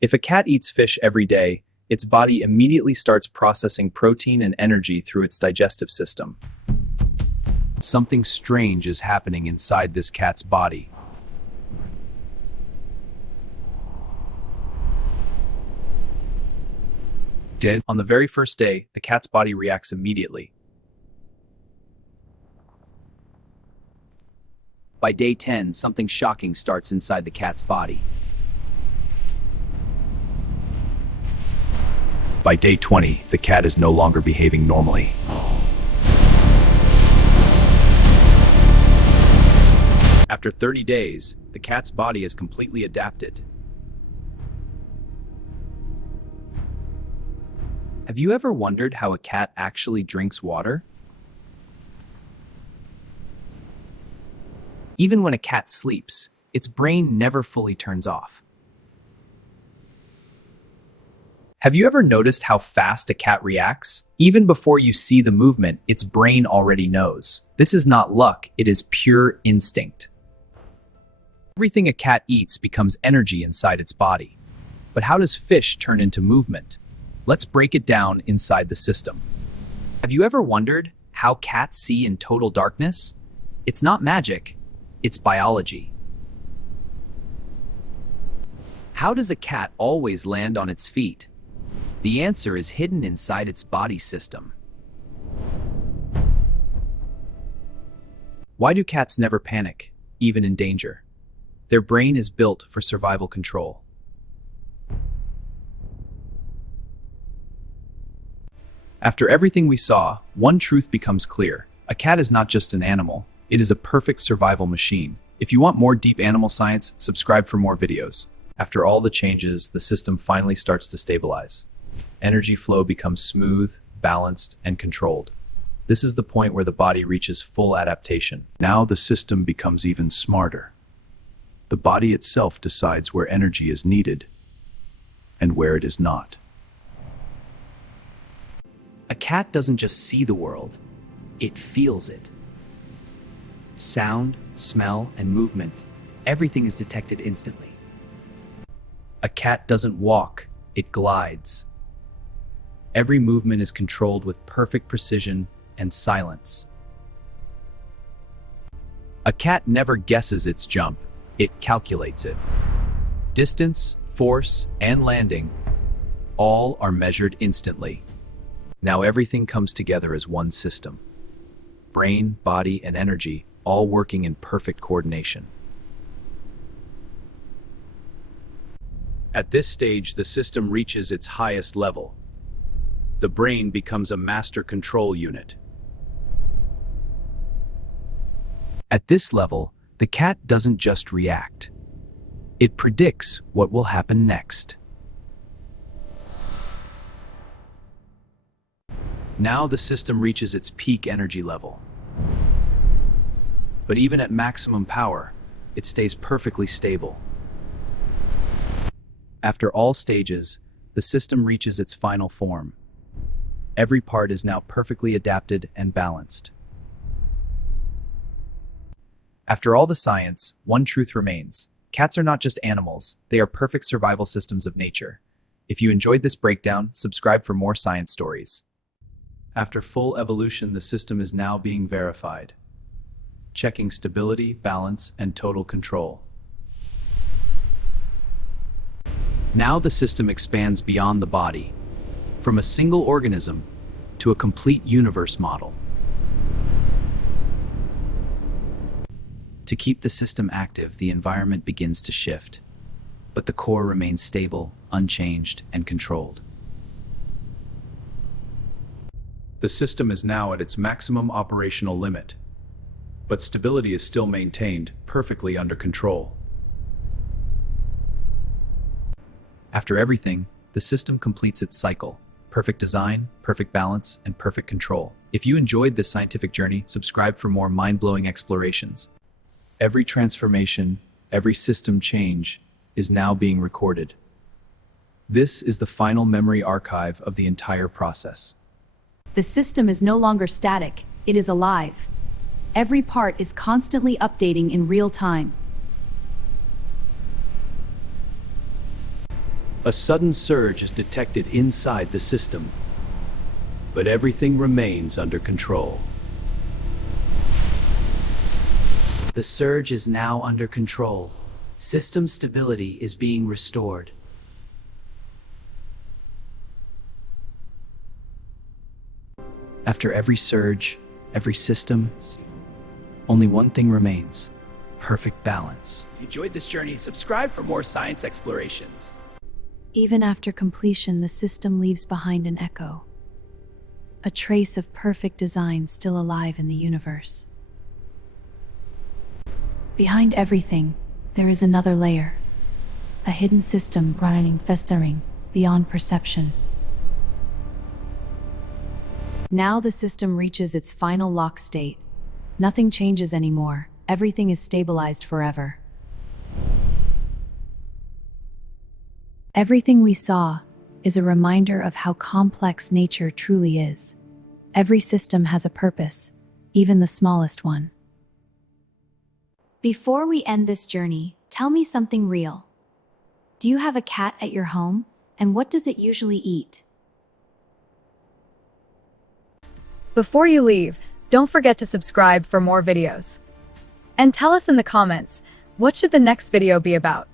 If a cat eats fish every day, its body immediately starts processing protein and energy through its digestive system. Something strange is happening inside this cat's body. On the very first day, the cat's body reacts immediately. By day 10, something shocking starts inside the cat's body. By day 20, the cat is no longer behaving normally. After 30 days, the cat's body is completely adapted. Have you ever wondered how a cat actually drinks water? Even when a cat sleeps, its brain never fully turns off. Have you ever noticed how fast a cat reacts? Even before you see the movement, its brain already knows. This is not luck, it is pure instinct. Everything a cat eats becomes energy inside its body. But how does fish turn into movement? Let's break it down inside the system. Have you ever wondered how cats see in total darkness? It's not magic, it's biology. How does a cat always land on its feet? The answer is hidden inside its body system. Why do cats never panic, even in danger? Their brain is built for survival control. After everything we saw, one truth becomes clear. A cat is not just an animal, it is a perfect survival machine. If you want more deep animal science, subscribe for more videos. After all the changes, the system finally starts to stabilize. Energy flow becomes smooth, balanced, and controlled. This is the point where the body reaches full adaptation. Now the system becomes even smarter. The body itself decides where energy is needed and where it is not. A cat doesn't just see the world, it feels it. Sound, smell, and movement, everything is detected instantly. A cat doesn't walk, it glides. Every movement is controlled with perfect precision and silence. A cat never guesses its jump, it calculates it. Distance, force, and landing, all are measured instantly. Now everything comes together as one system. Brain, body, and energy all working in perfect coordination. At this stage, the system reaches its highest level. The brain becomes a master control unit. At this level, the cat doesn't just react. It predicts what will happen next. Now the system reaches its peak energy level. But even at maximum power, it stays perfectly stable. After all stages, the system reaches its final form. Every part is now perfectly adapted and balanced. After all the science, one truth remains. Cats are not just animals, they are perfect survival systems of nature. If you enjoyed this breakdown, subscribe for more science stories. After full evolution, the system is now being verified, checking stability, balance, and total control. Now the system expands beyond the body, from a single organism to a complete universe model. To keep the system active, the environment begins to shift, but the core remains stable, unchanged, and controlled. The system is now at its maximum operational limit, but stability is still maintained, perfectly under control. After everything, the system completes its cycle. Perfect design, perfect balance, and perfect control. If you enjoyed this scientific journey, subscribe for more mind-blowing explorations. Every transformation, every system change is now being recorded. This is the final memory archive of the entire process. The system is no longer static, it is alive. Every part is constantly updating in real time. A sudden surge is detected inside the system, but everything remains under control. The surge is now under control. System stability is being restored. After every surge, every system, only one thing remains: perfect balance. If you enjoyed this journey, subscribe for more science explorations. Even after completion, the system leaves behind an echo, a trace of perfect design still alive in the universe. Behind everything, there is another layer, a hidden system running, festering beyond perception. Now the system reaches its final lock state. Nothing changes anymore. Everything is stabilized forever. Everything we saw is a reminder of how complex nature truly is. Every system has a purpose, even the smallest one. Before we end this journey, tell me something real. Do you have a cat at your home? And what does it usually eat? Before you leave, don't forget to subscribe for more videos. And tell us in the comments, what should the next video be about?